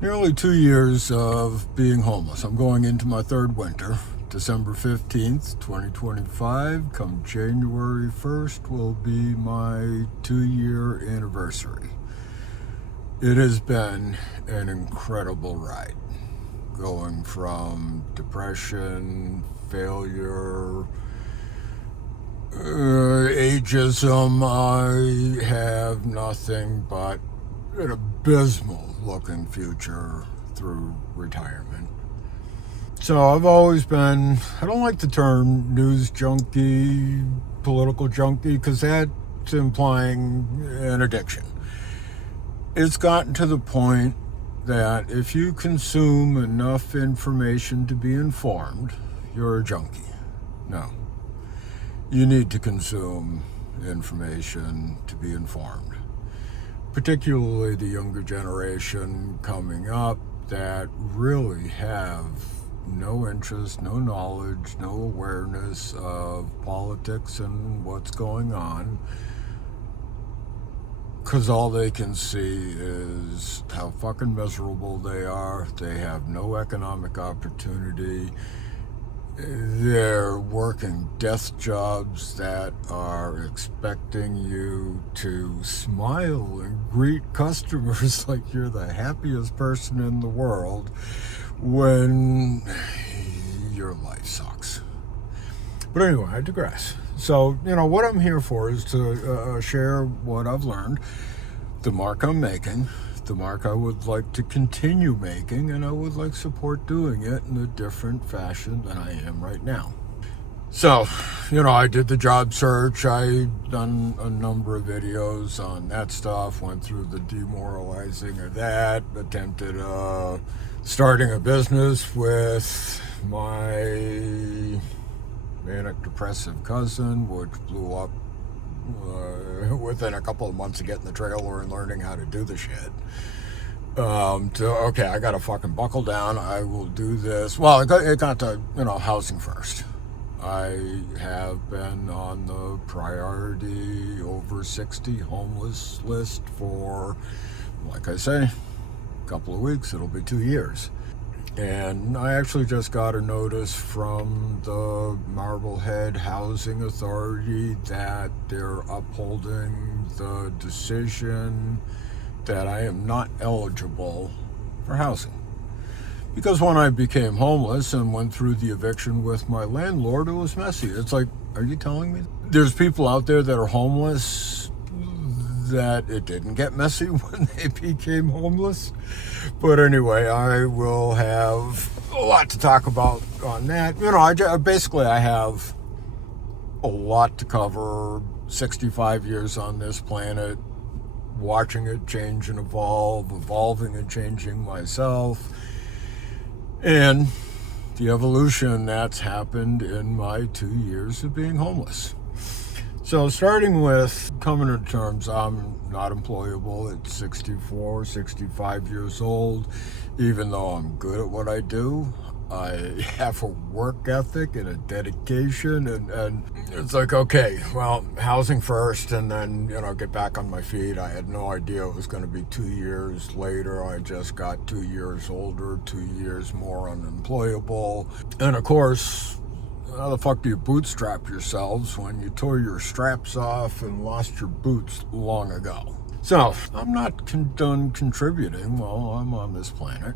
Nearly 2 years of being homeless. I'm going into my third winter. December 15th, 2025, come January 1st, will be my 2-year anniversary. It has been an incredible ride. Going from depression, failure, ageism, I have nothing but an abysmal looking future through retirement. So I've always been, I don't like the term news junkie, political junkie, because that's implying an addiction. It's gotten to the point that if you consume enough information to be informed, you're a junkie. No. You need to consume information to be informed. Particularly the younger generation coming up that really have no interest, no knowledge, no awareness of politics and what's going on, because all they can see is how fucking miserable they are. They have no economic opportunity. They're working desk jobs that are expecting you to smile and greet customers like you're the happiest person in the world when your life sucks. But anyway, I digress. So, what I'm here for is to share what I've learned, the mark I'm making, the mark I would like to continue making, and I would like support doing it in a different fashion than I am right now. So, I did the job search. I've done a number of videos on that stuff, went through the demoralizing of that, attempted starting a business with my manic depressive cousin, which blew up within a couple of months of getting the trailer and learning how to do the shit. I gotta fucking buckle down. I will do this. Well, it got to, housing first. I have been on the priority over 60 homeless list for, like I say, a couple of weeks. It'll be 2 years. And I actually just got a notice from the Marblehead Housing Authority that they're upholding the decision that I am not eligible for housing. Because when I became homeless and went through the eviction with my landlord, it was messy. It's like, are you telling me? There's people out there that are homeless that it didn't get messy when they became homeless. But anyway, I will have a lot to talk about on that. I have a lot to cover. 65 years on this planet, watching it change and evolve, evolving and changing myself, and the evolution that's happened in my 2 years of being homeless. So starting with coming to terms, I'm not employable at 64, 65 years old. Even though I'm good at what I do, I have a work ethic and a dedication, and it's like, okay, well, housing first and then, get back on my feet. I had no idea it was going to be 2 years later. I just got 2 years older, 2 years more unemployable. And of course, how the fuck do you bootstrap yourselves when you tore your straps off and lost your boots long ago? So, I'm not done contributing while I'm on this planet.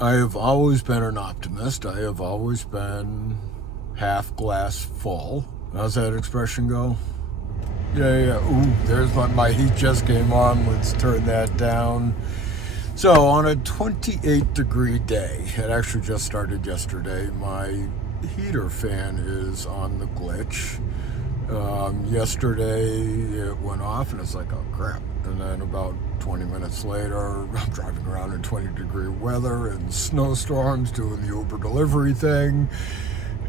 I have always been an optimist. I have always been half glass full. How's that expression go? Yeah. Ooh, there's my heat just came on. Let's turn that down. So, on a 28 degree day, it actually just started yesterday, my heater fan is on the glitch. Yesterday it went off and it's like, oh crap. And then about 20 minutes later, I'm driving around in 20 degree weather and snowstorms doing the Uber delivery thing,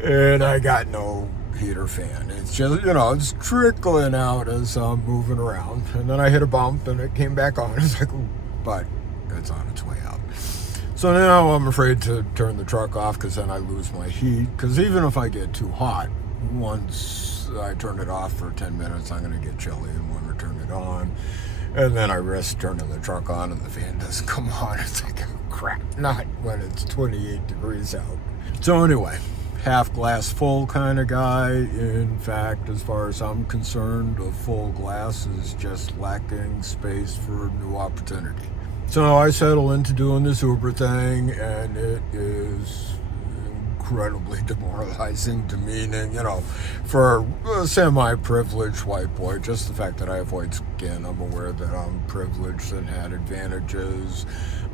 and I got no heater fan. It's just, it's trickling out as I'm moving around. And then I hit a bump and it came back on. It's like, ooh, but it's on its way out. So now I'm afraid to turn the truck off because then I lose my heat. Because even if I get too hot, once I turn it off for 10 minutes, I'm going to get chilly and want to turn it on. And then I risk turning the truck on and the fan doesn't come on. It's like, oh, crap, not when it's 28 degrees out. So anyway, half glass full kind of guy. In fact, as far as I'm concerned, a full glass is just lacking space for new opportunity. So I settle into doing this Uber thing, and it is incredibly demoralizing, demeaning, for a semi-privileged white boy. Just the fact that I have white skin, I'm aware that I'm privileged and had advantages.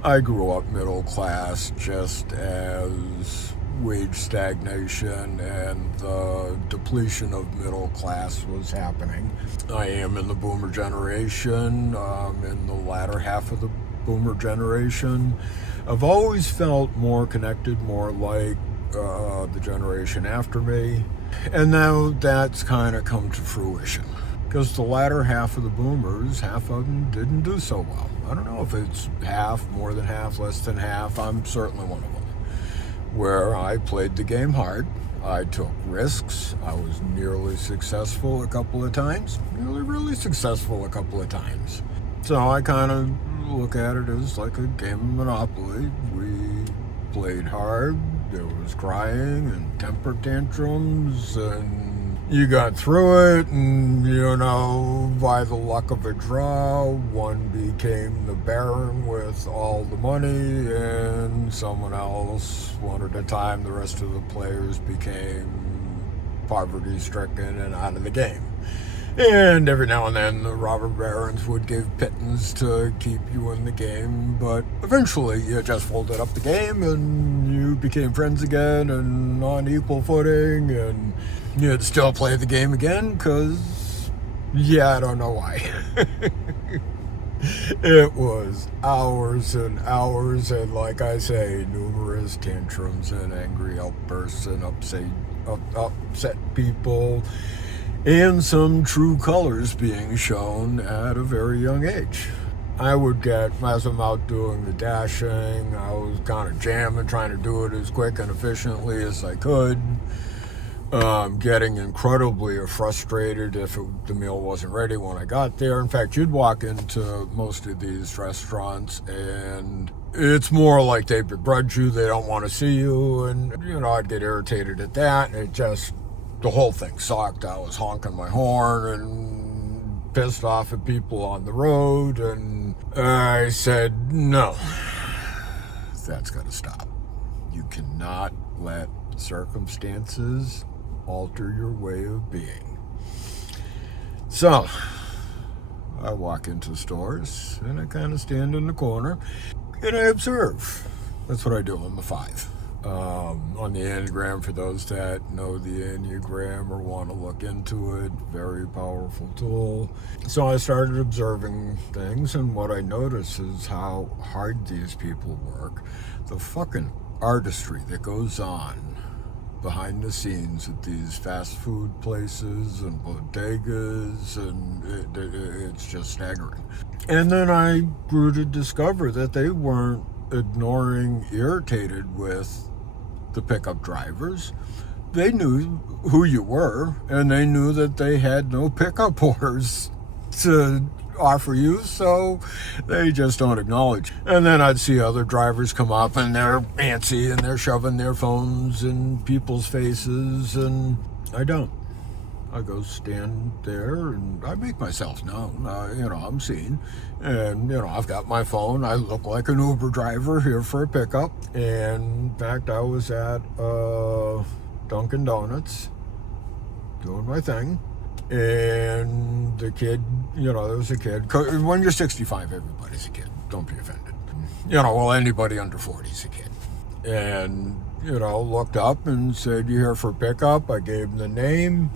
I grew up middle class just as wage stagnation and the depletion of middle class was happening. I am in the boomer generation, in the latter half of the boomer generation. I've always felt more connected, more like the generation after me, and now that's kind of come to fruition, because the latter half of the boomers, half of them didn't do so well. I don't know if it's half, more than half, less than half. I'm certainly one of them, where I played the game hard. I took risks. I was nearly successful a couple of times, nearly really successful a couple of times. So I kind of look at it as like a game of Monopoly. We played hard. There was crying and temper tantrums, and you got through it, and by the luck of a draw, one became the Baron with all the money, and someone else, one at a time, the rest of the players became poverty-stricken and out of the game. And every now and then the robber barons would give pittance to keep you in the game, but eventually you just folded up the game and you became friends again and on equal footing, and you'd still play the game again because, I don't know why. It was hours and hours, and like I say, numerous tantrums and angry outbursts and upset people, and some true colors being shown at a very young age. I would get, as I'm out doing the dashing, I was kind of jamming, trying to do it as quick and efficiently as I could. Getting incredibly frustrated if the meal wasn't ready when I got there. In fact, you'd walk into most of these restaurants and it's more like they begrudge you, they don't want to see you, and I'd get irritated at that, and the whole thing sucked. I was honking my horn and pissed off at people on the road, and I said, no, that's got to stop. You cannot let circumstances alter your way of being. So I walk into stores and I kind of stand in the corner and I observe. That's what I do on the 5. On the Enneagram, for those that know the Enneagram or want to look into it, very powerful tool. So I started observing things, and what I noticed is how hard these people work. The fucking artistry that goes on behind the scenes at these fast food places and bodegas, and it's just staggering. And then I grew to discover that they weren't irritated with the pickup drivers. They knew who you were, and they knew that they had no pickup orders to offer you, so they just don't acknowledge. And then I'd see other drivers come up and they're antsy and they're shoving their phones in people's faces, and I don't. I go stand there and I make myself known. I'm seen, and I've got my phone. I look like an Uber driver here for a pickup. And in fact, I was at Dunkin' Donuts doing my thing, and the kid, there was a kid. When you're 65, everybody's a kid. Don't be offended. Anybody under 40 is a kid. And looked up and said, "You here for pickup?" I gave him the name.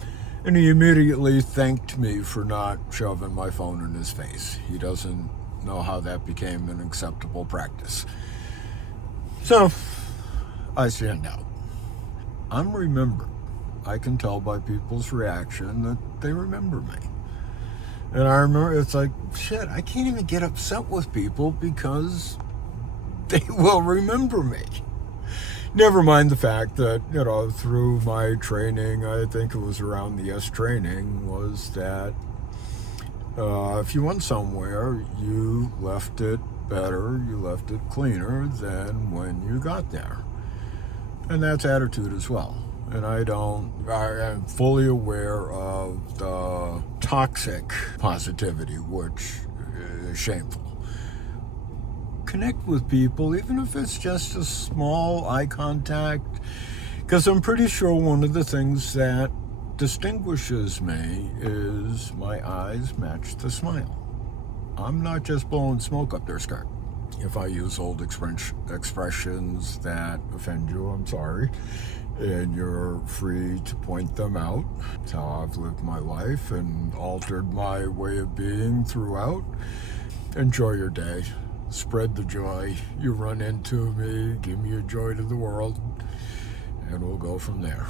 And he immediately thanked me for not shoving my phone in his face. He doesn't know how that became an acceptable practice. So, I stand out. I'm remembered. I can tell by people's reaction that they remember me. And I remember, it's like, shit, I can't even get upset with people because they will remember me. Never mind the fact that, through my training, I think it was around the S training, was that if you went somewhere, you left it better, you left it cleaner than when you got there. And that's attitude as well. And I am fully aware of the toxic positivity, which is shameful. Connect with people, even if it's just a small eye contact, because I'm pretty sure one of the things that distinguishes me is my eyes match the smile. I'm not just blowing smoke up their skirt. If I use old expressions that offend you, I'm sorry. And you're free to point them out. It's how I've lived my life and altered my way of being throughout. Enjoy your day. Spread the joy. You run into me, give me a joy to the world, and we'll go from there.